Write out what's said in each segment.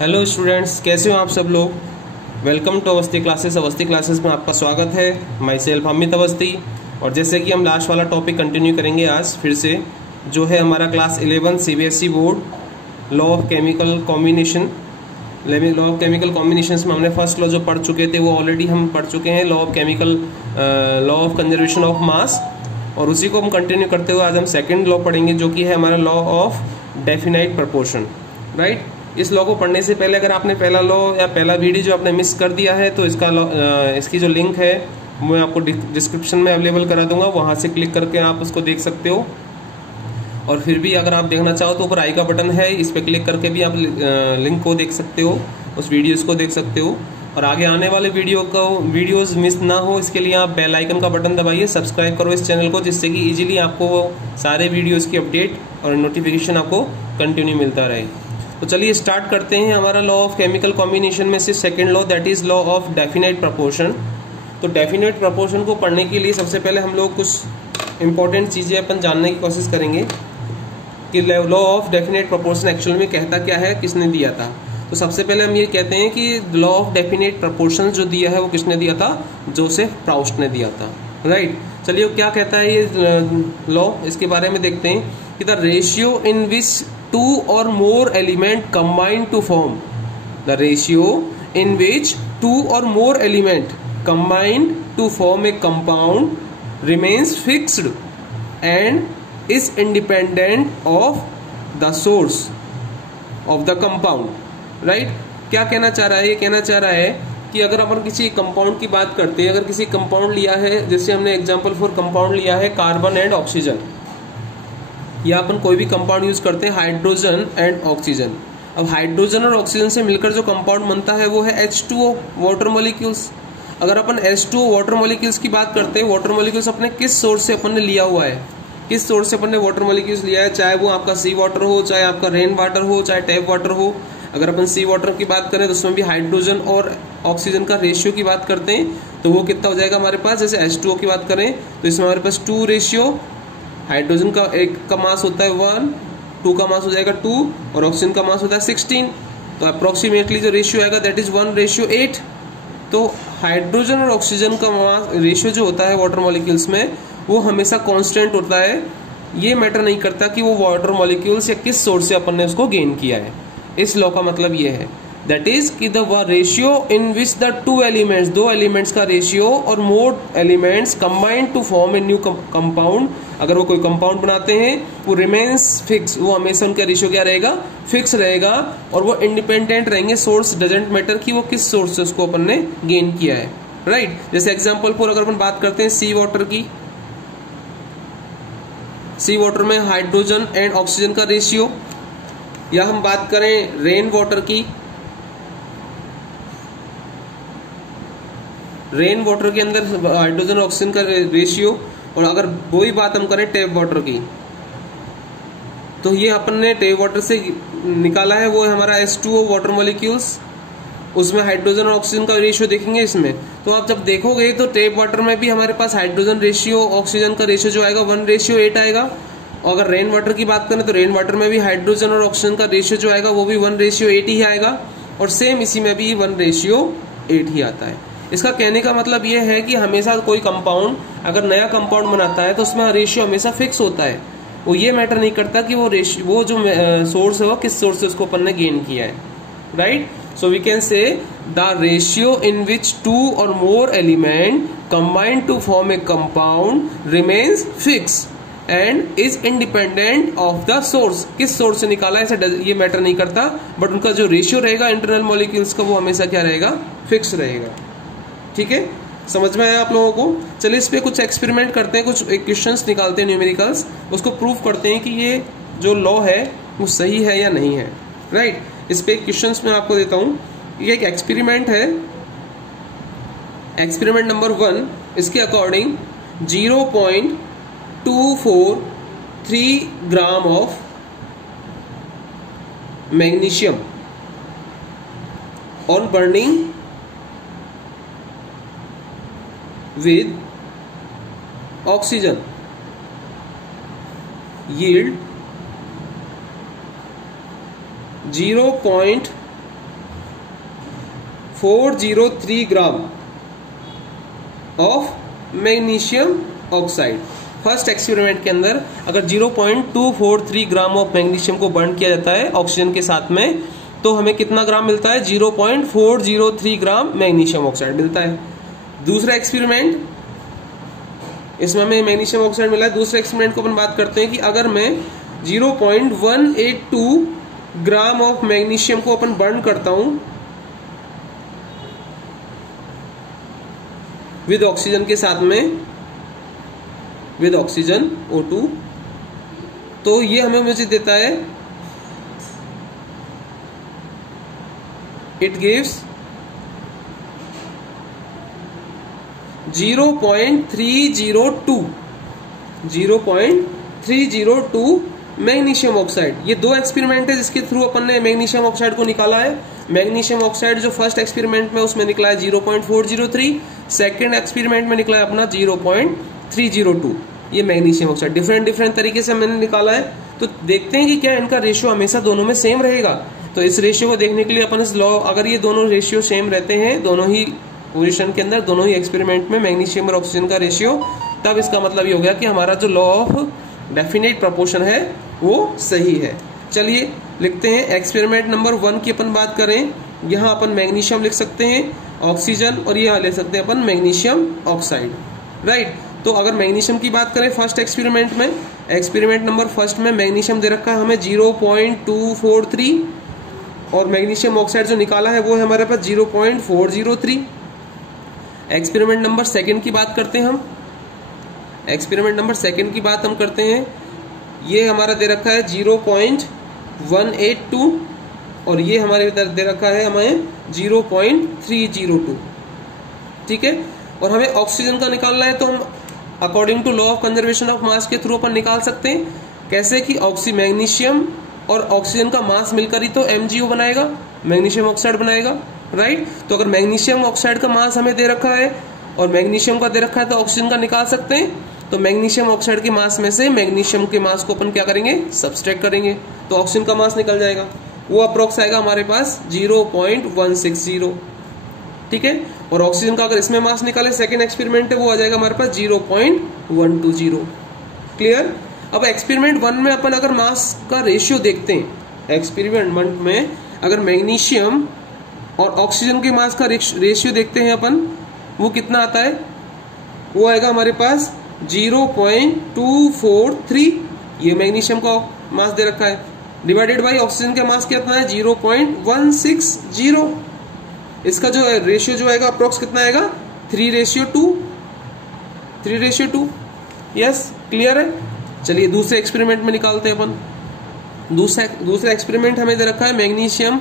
Hello students, कैसे हो आप सब लोग। Welcome to Awasthi classes. Awasthi classes में आपका स्वागत है। Myself Amit Awasthi. और जैसे कि हम लास्ट वाला टॉपिक कंटिन्यू करेंगे आज फिर से, जो है हमारा class 11 CBSE board law of chemical combination. Law of chemical combinations में हमने फर्स्ट लॉ जो पढ़ चुके थे वो ऑलरेडी हम पढ़ चुके हैं, law of chemical law of conservation of मास। और उसी को हम कंटिन्यू करते हुए आज हम सेकेंड लॉ पढ़ेंगे, जो कि है हमारा law of definite proportion. Right. इस लॉ को पढ़ने से पहले अगर आपने पहला लॉ या पहला वीडियो जो आपने मिस कर दिया है तो इसका इसकी जो लिंक है मैं आपको डिस्क्रिप्शन में अवेलेबल करा दूंगा, वहां से क्लिक करके आप उसको देख सकते हो। और फिर भी अगर आप देखना चाहो तो ऊपर आई का बटन है, इस पर क्लिक करके भी आप लिंक को देख सकते हो, उस वीडियोस को देख सकते हो। और आगे आने वाले वीडियोस मिस ना हो इसके लिए आप बेल आइकन का बटन दबाइए, सब्सक्राइब करो इस चैनल को, जिससे कि इजीली आपको वो सारे वीडियोस की अपडेट और नोटिफिकेशन आपको कंटिन्यू मिलता रहे। तो चलिए स्टार्ट करते हैं हमारा लॉ ऑफ केमिकल कॉम्बिनेशन में से second law, that is law of definite proportion. तो डेफिनाइट प्रपोर्शन को पढ़ने के लिए सबसे पहले हम लोग कुछ इंपॉर्टेंट चीजें अपन जानने की कोशिश करेंगे कि law of definite proportion actual में कहता क्या है, किसने दिया था। तो सबसे पहले हम ये कहते हैं कि लॉ ऑफ डेफिनाइट प्रपोर्शन जो दिया है वो किसने दिया था, जोसेफ प्राउस्ट ने दिया था। राइट। चलिए क्या कहता है ये लॉ, इसके बारे में देखते हैं कि the ratio in which two or more element combine to form the ratio in which two or more element combine to form a compound remains fixed and is independent of the source of the compound। right। क्या कहना चाह रहा है, ये कहना चाह रहा है कि अगर अपन किसी कंपाउंड की बात करते हैं, अगर किसी कंपाउंड लिया है, जैसे हमने एग्जांपल फॉर कंपाउंड लिया है कार्बन एंड ऑक्सीजन, या अपन कोई भी कंपाउंड यूज करते हैं हाइड्रोजन एंड ऑक्सीजन। अब हाइड्रोजन और ऑक्सीजन से मिलकर जो कंपाउंड बनता है वो है H2O, वाटर मॉलिक्यूल्स। अगर अपन H2O वाटर मॉलिक्यूल्स की बात करते हैं, वाटर मॉलिक्यूल्स अपने किस सोर्स से अपन ने लिया हुआ है, किस सोर्स से अपन ने वाटर मॉलिक्यूल्स लिया है, चाहे वो आपका सी वाटर हो, चाहे आपका रेन वाटर हो, चाहे टैप वाटर हो। अगर अपन सी वाटर की बात करें तो उसमें भी हाइड्रोजन और ऑक्सीजन का रेशियो की बात करते हैं तो वो कितना हो जाएगा हमारे पास, जैसे H2O की बात करें तो इसमें हमारे पास 2 रेशियो, हाइड्रोजन का एक का मास होता है 1, 2 का मास हो जाएगा 2 और ऑक्सीजन का मास होता है 16। तो अप्रोक्सीमेटली जो रेशियो आएगा दैट इज 1:8। तो हाइड्रोजन और ऑक्सीजन का मास रेशियो जो होता है वाटर मॉलिक्यूल्स में वो हमेशा कांस्टेंट होता है। ये मैटर नहीं करता कि वो वाटर मॉलिक्यूल्स या किस सोर्स से अपन ने उसको गेन किया है। इस लॉ का मतलब ये है दैट इज कि the ratio in which the two elements, दो एलिमेंट्स का रेशियो और more elements combine to form a new compound, अगर वो कोई कंपाउंड बनाते हैं वो रिमेन्स फिक्स, वो हमेशा उनका रेशियो क्या रहेगा, फिक्स रहेगा। और वो इंडिपेंडेंट रहेंगे, सोर्स डजेंट मैटर कि वो किस सोर्स से उसको अपन ने गेन किया है। राइट। जैसे एग्जांपल फॉर अगर अपन बात करते हैं सी वाटर की, सी वाटर में हाइड्रोजन एंड ऑक्सीजन का रेशियो, या हम बात करें रेन वाटर की, रेन वाटर के अंदर हाइड्रोजन और ऑक्सीजन का रेशियो। और अगर वही बात हम करें टैप वाटर की, तो ये अपन ने टैप वाटर से निकाला है वो है हमारा H2O वाटर मॉलिक्यूल्स, उसमें हाइड्रोजन और ऑक्सीजन का रेशियो देखेंगे इसमें। तो आप जब देखोगे तो टैप वाटर में भी हमारे पास हाइड्रोजन रेशियो, ऑक्सीजन का रेशियो जो आएगा 1:8 आएगा। और अगर रेन वाटर की बात करें तो रेन वाटर में भी हाइड्रोजन और ऑक्सीजन का रेशियो जो आएगा वो भी 1:8 ही आएगा। और सेम इसी में भी 1:8 ही आता है। इसका कहने का मतलब ये है कि हमेशा कोई कंपाउंड अगर नया कंपाउंड बनाता है तो उसमें रेशियो हमेशा फिक्स होता है। वो ये मैटर नहीं करता कि वो रेशियो, वो जो सोर्स है वो किस सोर्स से उसको अपन ने गेन किया है। Right. So we can say the ratio in which 2 और more element combine to form a compound remains fix and is independent of the source. किस सोर्स से निकाला है ऐसा ये मैटर नहीं करता, बट उनका जो रेशियो रहेगा इंटरनल मॉलिक्यूल्स का वो हमेशा क्या रहेगा, फिक्स रहेगा। ठीक है, समझ में आया आप लोगों को। चलिए इस पे कुछ एक्सपेरिमेंट करते हैं, कुछ क्वेश्चंस निकालते हैं न्यूमेरिकल्स, उसको प्रूव करते हैं कि ये जो लॉ है वो सही है या नहीं है। राइट। इस पे क्वेश्चंस मैं आपको देता हूं। ये एक एक्सपेरिमेंट है, एक्सपेरिमेंट नंबर 1। इसके according 0.243 gram of magnesium on burning with oxygen yield 0.2 0.403 gram of magnesium oxide. First experiment के अंदर अगर 0.243 ग्राम ऑफ मैग्नीशियम को बर्न किया जाता है ऑक्सीजन के साथ में, तो हमें कितना ग्राम मिलता है? 0.403 ग्राम मैग्नीशियम ऑक्साइड मिलता है। दूसरा एक्सपेरिमेंट, इसमें हमें मैग्नीशियम ऑक्साइड मिला है। दूसरे एक्सपेरिमेंट को अपन बात करते हैं कि अगर मैं 0.182 ग्राम ऑफ मैग्नीशियम को अपन बर्न करता हूं विद ऑक्सीजन के साथ में, विद ऑक्सीजन O2, तो ये हमें मुझे देता है, इट गिव्स 0.302 मैग्नीशियम ऑक्साइड। ये दो एक्सपेरिमेंट है जिसके थ्रू अपन ने मैग्नीशियम ऑक्साइड को निकाला है। मैग्नीशियम ऑक्साइड जो फर्स्ट एक्सपेरिमेंट में उसमें निकला है 0.403, सेकेंड एक्सपेरिमेंट में निकला है अपना 0.302। ये मैग्नीशियम ऑक्साइड डिफरेंट तरीके से मैंने निकाला है। तो देखते हैं कि क्या इनका रेशियो हमेशा दोनों में सेम रहेगा। तो इस रेशियो को देखने के लिए अपन इस लॉ, अगर ये दोनों रेशियो सेम रहते हैं दोनों ही पोजीशन के अंदर, दोनों ही एक्सपेरिमेंट में मैग्नीशियम और ऑक्सीजन का रेशियो, तब इसका मतलब ये हो गया कि हमारा जो लॉ ऑफ डेफिनेट प्रोपोर्शन है वो सही है। चलिए लिखते हैं एक्सपेरिमेंट नंबर 1 की अपन बात करें, यहाँ अपन मैग्नीशियम लिख सकते हैं, ऑक्सीजन, और यहाँ ले सकते हैं अपन मैग्नीशियम ऑक्साइड, राइट। तो अगर मैग्नीशियम की बात करें फर्स्ट एक्सपेरिमेंट में, एक्सपेरिमेंट नंबर फर्स्ट में मैग्नीशियम दे रखा है हमें 0.243 और मैग्नीशियम ऑक्साइड जो निकाला है वो है हमारे पास 0.403। एक्सपेरिमेंट नंबर सेकंड की बात करते हैं हम, एक्सपेरिमेंट नंबर सेकंड की बात हम करते हैं, ये हमारा दे रखा है 0.182 और ये हमारे इधर दे रखा है हमें 0.302, ठीक है। और हमें ऑक्सीजन का निकालना है तो हम according to law of conservation of mass के थ्रू अपन निकाल सकते हैं। कैसे कि मैग्नीशियम और ऑक्सीजन का मास मिलकर ही तो MgO बनाएगा, मैग्नीशियम ऑक्साइड बनाएगा, राइट। तो अगर मैग्नीशियम ऑक्साइड का मास हमें दे रखा है और मैग्नीशियम का दे रखा है तो ऑक्सीजन का निकाल सकते हैं। तो मैग्नीशियम ऑक्साइड के मास में से मैग्नीशियम के मास को अपन क्या करेंगे? सब्सट्रैक्ट करेंगे, तो ऑक्सीजन का मास निकल जाएगा, वो अप्रोक्स आएगा हमारे पास 0.160, ठीक है। और ऑक्सीजन का अगर इसमें मास निकाले, सेकेंड एक्सपेरिमेंट है, वो आ जाएगा हमारे पास 0.120, क्लियर। अब एक्सपेरिमेंट 1 में अपन अगर मास का रेशियो देखते हैं, एक्सपेरिमेंट 1 में अगर मैग्नीशियम और ऑक्सीजन के मास का रेशियो देखते हैं अपन, वो कितना आता है? वो आएगा हमारे पास 0.243, ये मैग्नीशियम का मास दे रखा है, डिवाइडेड बाय ऑक्सीजन का मास कितना है? 0.160। इसका जो रेशियो जो आएगा अप्रोक्स कितना आएगा? 3:2। यस, क्लियर है। चलिए दूसरे एक्सपेरिमेंट में निकालते हैं अपन। दूसरा एक्सपेरिमेंट हमें दे रखा है मैग्नीशियम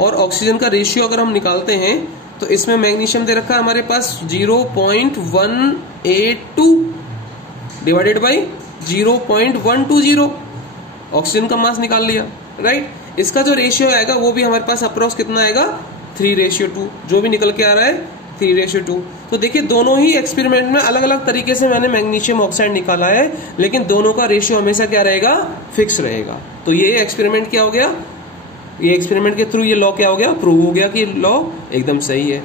और ऑक्सीजन का रेशियो अगर हम निकालते हैं तो इसमें मैग्नीशियम दे रखा है हमारे पास 0.182 डिवाइडेड बाई 0.120, ऑक्सीजन का मास निकाल लिया, राइट। इसका जो रेशियो आएगा वो भी हमारे पास अप्रोक्स कितना आएगा? 3:2, जो भी निकल के आ रहा है 3:2। तो देखिए दोनों ही एक्सपेरिमेंट में अलग अलग तरीके से मैंने मैग्नीशियम ऑक्साइड निकाला है, लेकिन दोनों का रेशियो हमेशा क्या रहेगा? फिक्स रहेगा। तो ये एक्सपेरिमेंट क्या हो गया? ये एक्सपेरिमेंट के थ्रू ये लॉ क्या हो गया? प्रूव हो गया कि लॉ एकदम सही है।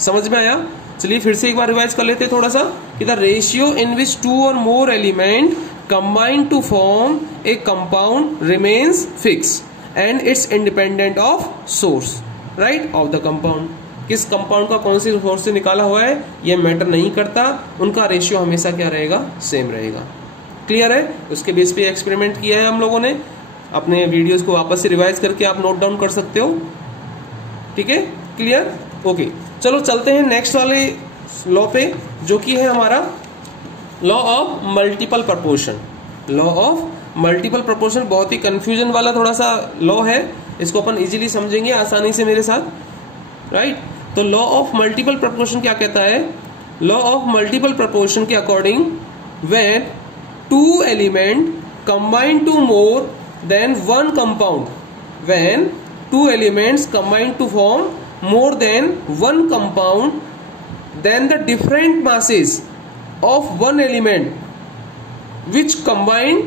समझ में आया? चलिए फिर से एक बार रिवाइज कर लेते हैं थोड़ा सा कि द रेशियो इन विच 2 और more element combine to form a compound remains fix and its independent of source, right, of the compound. किस कंपाउंड का कौन सी सोर्स से निकाला हुआ है ये मैटर नहीं करता, उनका रेशियो हमेशा क्या रहेगा? सेम रहेगा। क्लियर है? उसके बेस पे एक्सपेरिमेंट किया है हम लोगों ने। अपने वीडियोस को वापस से रिवाइज करके आप नोट डाउन कर सकते हो, ठीक है, क्लियर, ओके। चलो चलते हैं नेक्स्ट वाले लॉ पे, जो कि है हमारा law of multiple proportion. Law of multiple proportion बहुत ही कंफ्यूजन वाला थोड़ा सा लॉ है, इसको अपन इजीली समझेंगे आसानी से मेरे साथ, राइट। तो लॉ ऑफ मल्टीपल प्रपोर्शन क्या कहता है? लॉ ऑफ मल्टीपल प्रपोर्शन के according when 2 element combine to more than one compound, when 2 elements combine to form more than one compound, then the different masses of one element which combine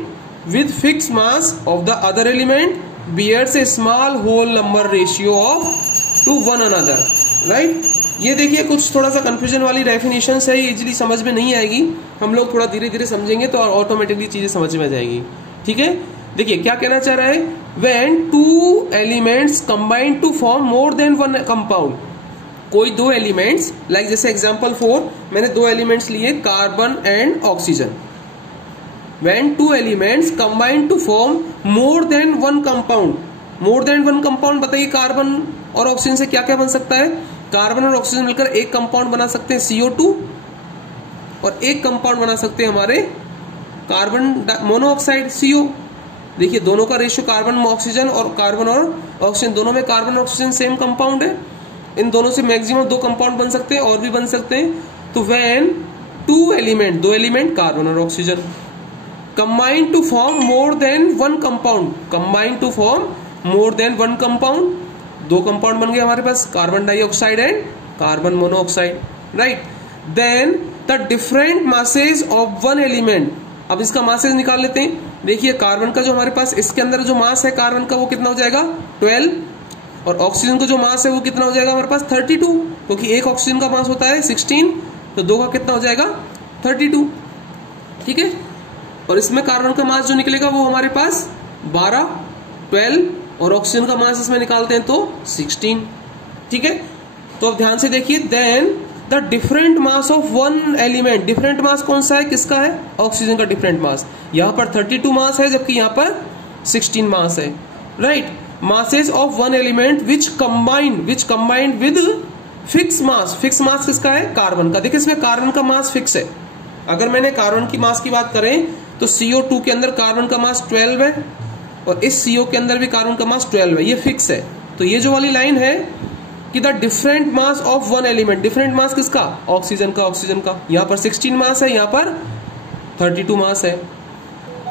with fixed mass of the other element bears a small whole number ratio of to one another. Right. ये देखिए कुछ थोड़ा सा confusion वाली definition है, easily समझ में नहीं आएगी, हम लोग थोड़ा धीरे धीरे समझेंगे तो ऑटोमेटिकली चीजें समझ में आ जाएगी। ठीक है, देखिए क्या कहना चाह रहा है, when two elements combine to form more than one compound, कोई दो एलिमेंट्स, लाइक जैसे एग्जांपल 4 मैंने दो एलिमेंट्स लिए carbon and oxygen, when two elements combine to form more than one compound, more than one compound बताइए carbon और oxygen से क्या क्या बन सकता है, कार्बन और ऑक्सीजन मिलकर एक कंपाउंड बना सकते हैं CO2 और एक कंपाउंड बना सकते हैं हमारे कार्बन मोनोऑक्साइड CO। देखिए दोनों का रेशियो कार्बन ऑक्सीजन और ऑक्सीजन दोनों में कार्बन ऑक्सीजन सेम कंपाउंड है, इन दोनों से मैक्सिमम दो कंपाउंड बन सकते हैं और भी बन सकते हैं। तो व्हेन टू एलिमेंट, दो एलिमेंट कार्बन और oxygen combine to form more than one compound, combine to form more than one compound, दो कंपाउंड बन गए हमारे पास carbon dioxide and carbon monoxide, right. Then the different masses of one element, अब इसका masses निकाल लेते हैं। देखिए कार्बन का जो हमारे पास इसके अंदर जो मास है कार्बन का वो कितना हो जाएगा 12, और ऑक्सीजन का जो मास है वो कितना हो जाएगा हमारे पास 32, क्योंकि एक ऑक्सीजन का मास होता है 16, तो दो का कितना हो जाएगा 32। ठीक है, और इसमें कार्बन का मास जो निकलेगा वो हमारे पास 12, 12 और ऑक्सीजन का मास इसमें निकालते हैं तो 16। ठीक है, तो अब ध्यान से देखिए, then the different mass of one element, different mass कौन सा है, किसका है, ऑक्सीजन का डिफरेंट मास, यहां पर 32 मास है जबकि यहां पर 16 मास है, right. Masses of one element which combined with fix mass, fix mass किसका है, कार्बन का। देखिए इसमें कार्बन का मास फिक्स है, अगर मैंने कार्बन की मास की बात करें तो CO2 के अंदर कार्बन का मास 12 है और इस CO के अंदर भी कार्बन का मास 12 है, ये फिक्स है। तो ये जो वाली लाइन है कि the different mass of one element, different mass किसका, ऑक्सीजन का, यहाँ पर 16 मास है, यहाँ पर 32 मास है।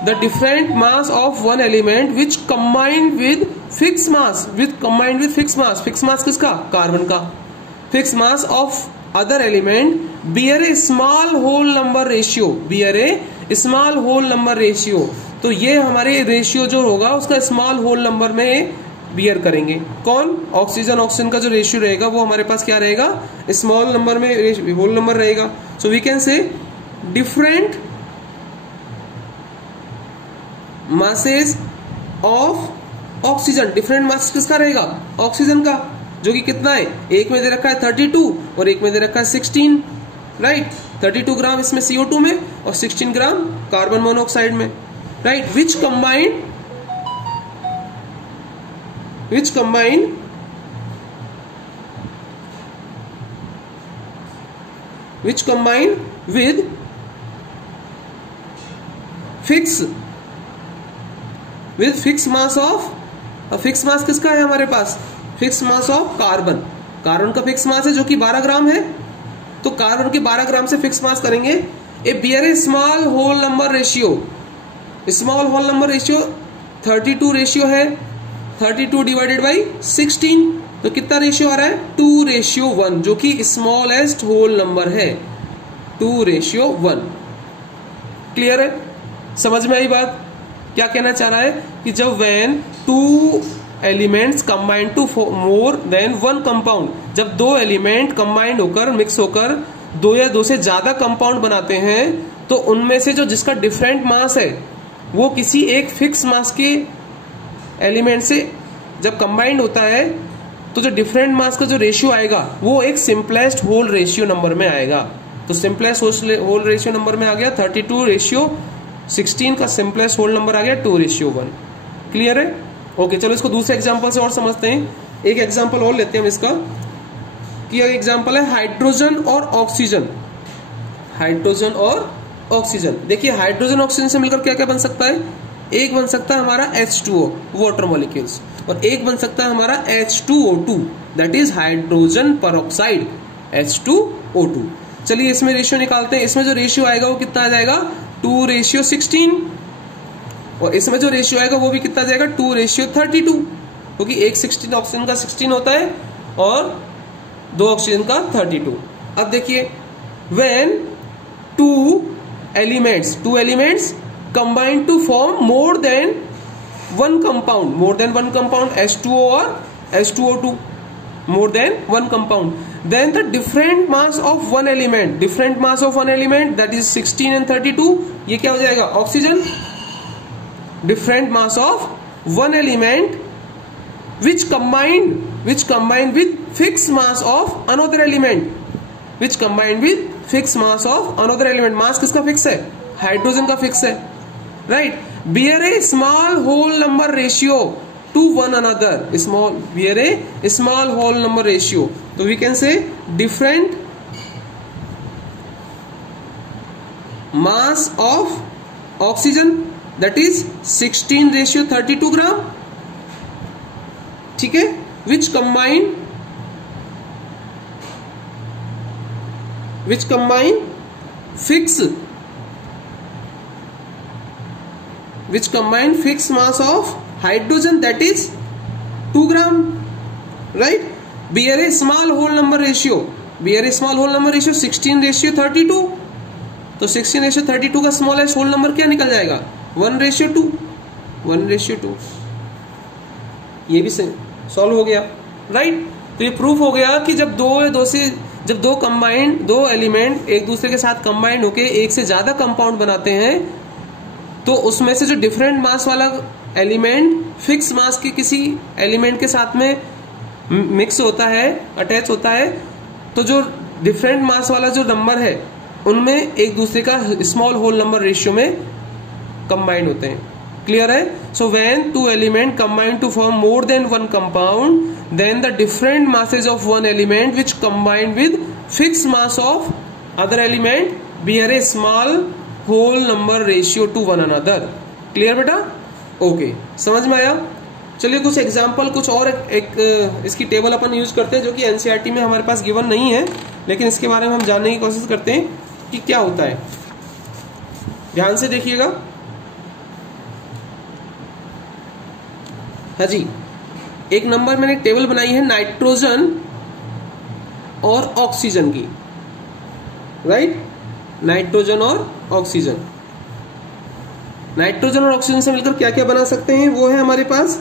The different mass of one element which combined with fix mass, fix mass किसका, कार्बन का, fix mass of other element bear a small whole number ratio, तो ये हमारे रेशियो जो होगा उसका स्मॉल होल नंबर में बियर करेंगे। कौन, ऑक्सीजन का जो रेशियो रहेगा वो हमारे पास क्या रहेगा, स्मॉल नंबर में होल नंबर रहेगा। So we can say different masses of oxygen, different mass किसका रहेगा, ऑक्सीजन का, जो कि कितना है, एक में दे रखा है 32 और एक में दे रखा है 16, राइट। 32 ग्राम इसमें CO2 में और 16 ग्राम कार्बन मोनोऑक्साइड में, right. Which combine with fix mass of, fix mass किसका है हमारे पास, फिक्स मास ऑफ कार्बन का फिक्स मास है जो कि 12 ग्राम है, तो कार्बन के 12 ग्राम से फिक्स मास करेंगे। A bear a small whole number ratio, 32 ratio है, 32 डिवाइडेड बाई 16, तो कितना रेशियो आ रहा है 2:1, जो कि स्मॉलेस्ट होल नंबर है 2:1। क्लियर है, समझ में आई बात, क्या कहना चाह रहा है कि जब when two elements combine to more than one compound, जब दो एलिमेंट कंबाइंड होकर मिक्स होकर दो या दो से ज्यादा कंपाउंड बनाते हैं, तो उनमें से जो जिसका डिफरेंट मास है वो किसी एक फिक्स मास के एलिमेंट से जब कंबाइंड होता है तो जो डिफरेंट मास का जो रेशियो आएगा वो एक सिंपलेस्ट होल रेशियो नंबर में आएगा। तो सिंपलेस्ट होल रेशियो नंबर में आ गया 32:16 का सिंपलेस्ट होल नंबर आ गया 2:1। क्लियर है, ओके। चलो इसको दूसरे एग्जांपल से और समझते हैं। एक एग्जांपल और लेते हैं हम इसका, कि एग्जांपल है हाइड्रोजन और ऑक्सीजन। देखिए हाइड्रोजन ऑक्सीजन से मिलकर क्या क्या बन सकता है, एक बन सकता है हमारा H2O वाटर मॉलिक्यूल्स, और एक बन सकता है हमारा H2O2 that is hydrogen peroxide H2O2। चलिए इसमें रेशियो निकालते हैं। इसमें जो रेशियो आएगा वो कितना आ जाएगा 2:16, और इसमें जो रेशियो आएगा वो भी कितना जाएगा 2:32, क्योंकि एक 16 ऑक्सीजन का 16 होता है और दो ऑक्सीजन का 32। अब देखिए when two elements combine to form more than one compound H2O और H2O2, more than one compound. Then the different mass of one element, that is 16 and 32, ये क्या हो जाएगा? Oxygen. Different mass of one element which combined with fixed mass of another element, मास किसका fix है? Hydrogen का fix है, right. bear a small whole number ratio to one another, bear a small whole number ratio. So we can say different mass of oxygen, that is 16:32 ग्राम, ठीक है, which combine fixed mass of hydrogen, that is 2 gram, right. bear a small whole number ratio 16:32. तो 16:32 का smallest whole number क्या निकल जाएगा? 1:2. ये भी solve हो गया, राइट. तो ये प्रूफ हो गया कि जब दो एलिमेंट एक दूसरे के साथ कंबाइंड होके एक से ज्यादा कंपाउंड बनाते हैं, तो उसमें से जो डिफरेंट मास वाला एलिमेंट फिक्स मास के किसी एलिमेंट के साथ में मिक्स होता है, अटैच होता है, तो जो डिफरेंट मास वाला जो नंबर है उनमें एक दूसरे का स्मॉल होल नंबर रेशियो में कंबाइंड होते हैं. क्लियर है? So when two element combine to form more than one compound, then the different masses of one element which combined with fix mass of other element bear a small whole number ratio to one another. Clear बेटा? Okay, समझ में आया? चलिए कुछ example, कुछ और एक इसकी टेबल अपन यूज करते हैं जो कि एनसीईआरटी में हमारे पास गिवन नहीं है, लेकिन इसके बारे में हम जानने की कोशिश करते हैं कि क्या होता है. ध्यान से देखिएगा. हाँ जी, एक नंबर मैंने टेबल बनाई है नाइट्रोजन और ऑक्सीजन की, राइट. नाइट्रोजन और ऑक्सीजन से मिलकर क्या क्या बना सकते हैं वो है हमारे पास.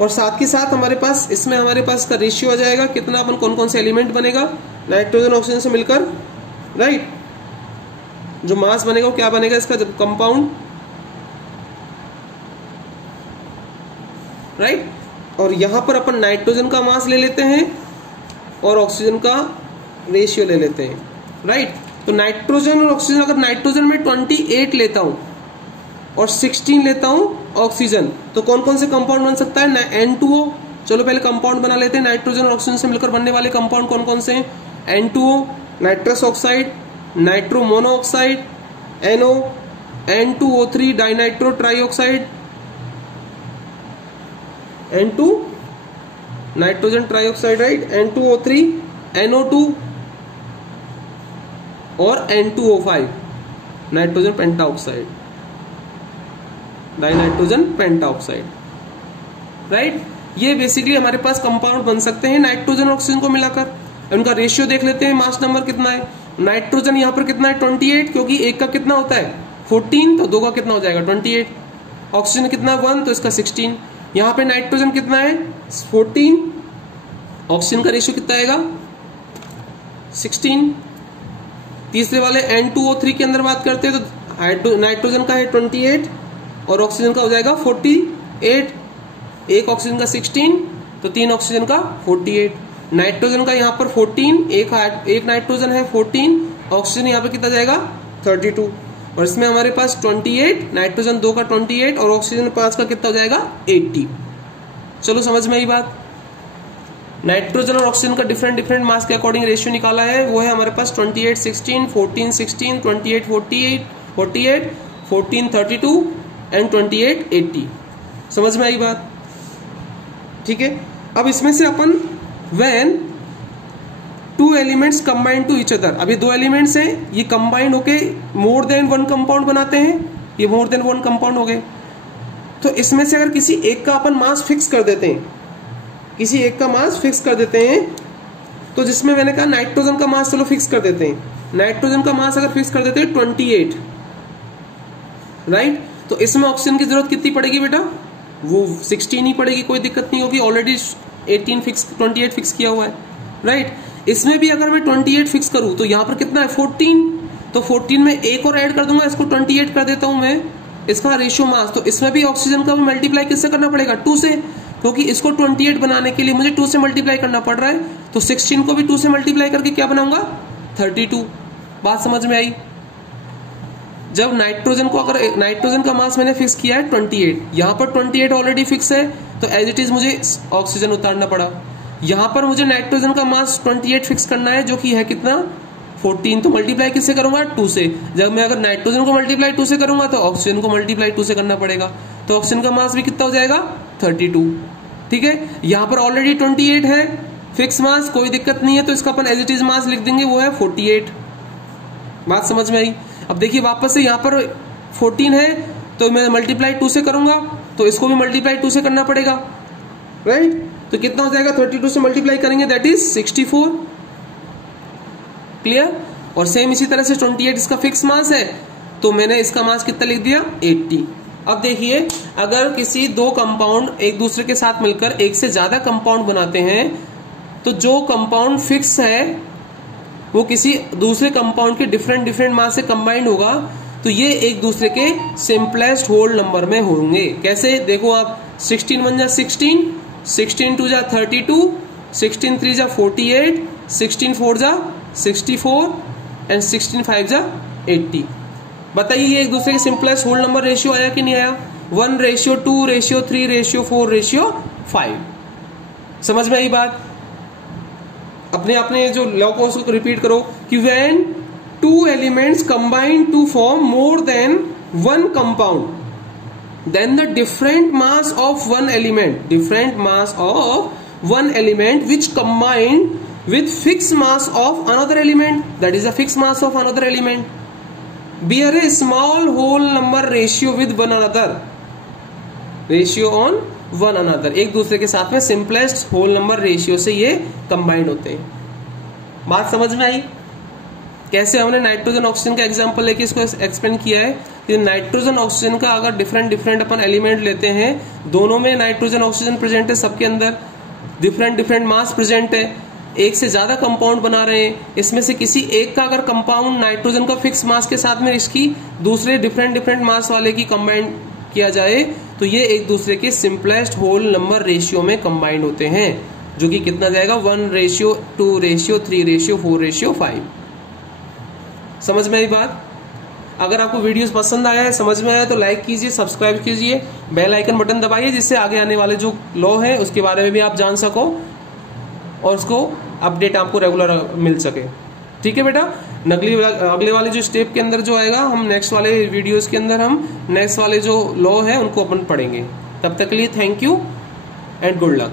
और साथ के साथ हमारे पास इसमें हमारे पास का रेशियो आ जाएगा कितना, अपन कौन कौन से एलिमेंट बनेगा नाइट्रोजन ऑक्सीजन से मिलकर, राइट. जो मास बनेगा वो क्या बनेगा इसका, जब कंपाउंड, राइट. और यहां पर अपन नाइट्रोजन का मास ले लेते हैं और ऑक्सीजन का रेशियो ले लेते हैं, राइट. तो नाइट्रोजन और ऑक्सीजन, अगर नाइट्रोजन में 28 लेता हूं और 16 लेता हूं ऑक्सीजन, तो कौन कौन से कंपाउंड बन सकता है? N2O. चलो पहले कंपाउंड बना लेते हैं. नाइट्रोजन और ऑक्सीजन से मिलकर बनने वाले कंपाउंड कौन कौन से हैं? N2O, nitrous oxide, nitro monoxide, NO, N2O3 dinitro trioxide, N2 nitrogen trioxide, right. N2O3, NO2 और N2O5 nitrogen pentoxide, dinitrogen pentoxide, right. ये बेसिकली हमारे पास कंपाउंड बन सकते हैं नाइट्रोजन और ऑक्सीजन को मिलाकर. उनका रेशियो देख लेते हैं, मास नंबर कितना है. नाइट्रोजन यहाँ पर कितना है? 28, क्योंकि एक का कितना होता है? 14, तो दो का कितना हो जाएगा? 28. ऑक्सीजन कितना? 1, तो इसका 16. यहाँ पे नाइट्रोजन कितना है? 14. ऑक्सीजन का रेशियो कितना आएगा? 16. तीसरे वाले N2O3 के अंदर बात करते हैं तो नाइट्रोजन का है 28 और ऑक्सीजन का हो जाएगा 48. एक ऑक्सीजन का 16, तो 3 ऑक्सीजन का 48. नाइट्रोजन का यहाँ पर 14, एक नाइट्रोजन है 14, ऑक्सीजन यहाँ पर कितना जाएगा? 32. और इसमें हमारे पास 28, नाइट्रोजन 2 का 28 और ऑक्सीजन 5 का कितना हो जाएगा? 80. चलो समझ में आई बात. नाइट्रोजन और ऑक्सीजन का डिफरेंट मास के अकॉर्डिंग रेशियो निकाला है, वो है हमारे पास 28 16, 14 16, 28 48, 14 32 एंड 28 80. समझ में आई बात? ठीक है. अब इसमें से अपन when two elements combine to each other, अभी दो एलिमेंट्स हैं, ये कंबाइन होके मोर देन वन कंपाउंड बनाते हैं, ये मोर देन वन कंपाउंड हो गए. तो इसमें से अगर किसी एक का अपन मास फिक्स कर देते हैं, तो जिसमें मैंने कहा नाइट्रोजन का मास चलो फिक्स कर देते हैं. नाइट्रोजन का मास अगर फिक्स कर देते हैं 28, राइट. तो इसमें ऑक्सीजन की जरूरत कितनी पड़ेगी बेटा? वो 16 ही पड़ेगी, कोई दिक्कत नहीं होगी. ऑलरेडी 18 फिक्स 28 फिक्स किया हुआ है, राइट। इसमें भी अगर मैं 28 फिक्स करूं तो यहाँ पर कितना है 14, तो 14 में एक और ऐड कर दूंगा, इसको 28 कर देता हूं मैं, इसका रेशियो मास। तो इसमें भी ऑक्सीजन का मल्टीप्लाई किससे करना पड़ेगा 2 से, क्योंकि इसको 28 बनाने के लिए मुझे 2 से मल्टीप्लाई करना पड़ रहा है। तो 16 को भी 2 से मल्टीप्लाई करके क्या बनाऊंगा 32। बात समझ में आई। जब नाइट्रोजन को, अगर नाइट्रोजन का मास मैंने फिक्स किया है 28, यहाँ पर 28 ऑलरेडी फिक्स है, तो एज इट इज मुझे ऑक्सीजन उतारना पड़ा। यहाँ पर मुझे नाइट्रोजन का मास 28 फिक्स करना है, जो कि है कितना 14, तो मल्टीप्लाई किससे करूंगा 2 से। जब मैं अगर नाइट्रोजन को मल्टीप्लाई 2 से करूंगा तो ऑक्सीजन को मल्टीप्लाई 2 से करना पड़ेगा, तो ऑक्सीजन का मास भी कितना हो जाएगा 32। ठीक है, यहाँ पर ऑलरेडी 28 है फिक्स मास, कोई दिक्कत नहीं है, तो इसका अपन एज इट इज मास लिख देंगे, वो है 48। बात समझ में आई। अब देखिए वापस से यहाँ पर 14 है, तो मैं मल्टीप्लाई 2 से करूंगा, तो इसको भी मल्टीप्लाई 2 से करना पड़ेगा, राइट। तो कितना हो जाएगा 32 से मल्टीप्लाई करेंगे, दैट इज 64। क्लियर। और सेम इसी तरह से 28 इसका फिक्स मास है, तो मैंने इसका मास कितना लिख दिया 80। अब देखिए, अगर किसी दो कंपाउंड एक दूसरे के साथ मिलकर एक से ज्यादा कंपाउंड बनाते हैं, तो जो कंपाउंड फिक्स है वो किसी दूसरे कंपाउंड के डिफरेंट मास से कंबाइंड होगा, तो ये एक दूसरे के सिंपलेस्ट होल नंबर में होंगे। कैसे, देखो आप 16 1 जा 16, 16 2 जा 32, 16 3 जा 48, 16 4 जा 64 एंड 16 5 जा 80। बताइए ये एक दूसरे के सिंपलेस्ट होल नंबर रेशियो आया कि नहीं आया। 1:2, 3, 4:5। समझ में आई बात। अपने जो लॉ को उसको रिपीट करो कि when 2 elements combine to form more than 1 compound, then the different mass of one element which combined with fixed mass of another element, that is a fixed mass of another element, bear a small whole number ratio with one another, ratio on one another। एक दूसरे के साथ में simplest whole number ratio से ये combined होते हैं। बात समझ में आई। कैसे हमने नाइट्रोजन ऑक्सीजन का एग्जांपल लेके इसको एक्सप्लेन किया है कि नाइट्रोजन ऑक्सीजन का अगर डिफरेंट अपन एलिमेंट लेते हैं, दोनों में नाइट्रोजन ऑक्सीजन प्रेजेंट है, सबके अंदर डिफरेंट मास प्रेजेंट है, एक से ज्यादा कंपाउंड बना रहे हैं, इसमें से किसी एक का अगर कंपाउंड नाइट्रोजन का फिक्स मास के साथ में इसकी दूसरे डिफरेंट मास वाले की कंबाइंड किया जाए, तो ये एक दूसरे के सिंपलेस्ट होल नंबर रेशियो में कंबाइंड होते हैं, जो कि कितना जाएगा 1:2, 3, 4:5। समझ में आई बात। अगर आपको वीडियोस पसंद आया है, समझ में आया, तो लाइक कीजिए, सब्सक्राइब कीजिए, बेल आइकन बटन दबाइए, जिससे आगे आने वाले जो लॉ है उसके बारे में भी आप जान सको और उसको अपडेट आपको रेगुलर मिल सके। ठीक है बेटा। अगले वाले जो स्टेप के अंदर जो आएगा, हम नेक्स्ट वाले वीडियोस के अंदर हम नेक्स्ट वाले जो लॉ है उनको अपन पढ़ेंगे। तब तक के लिए thank you and good luck.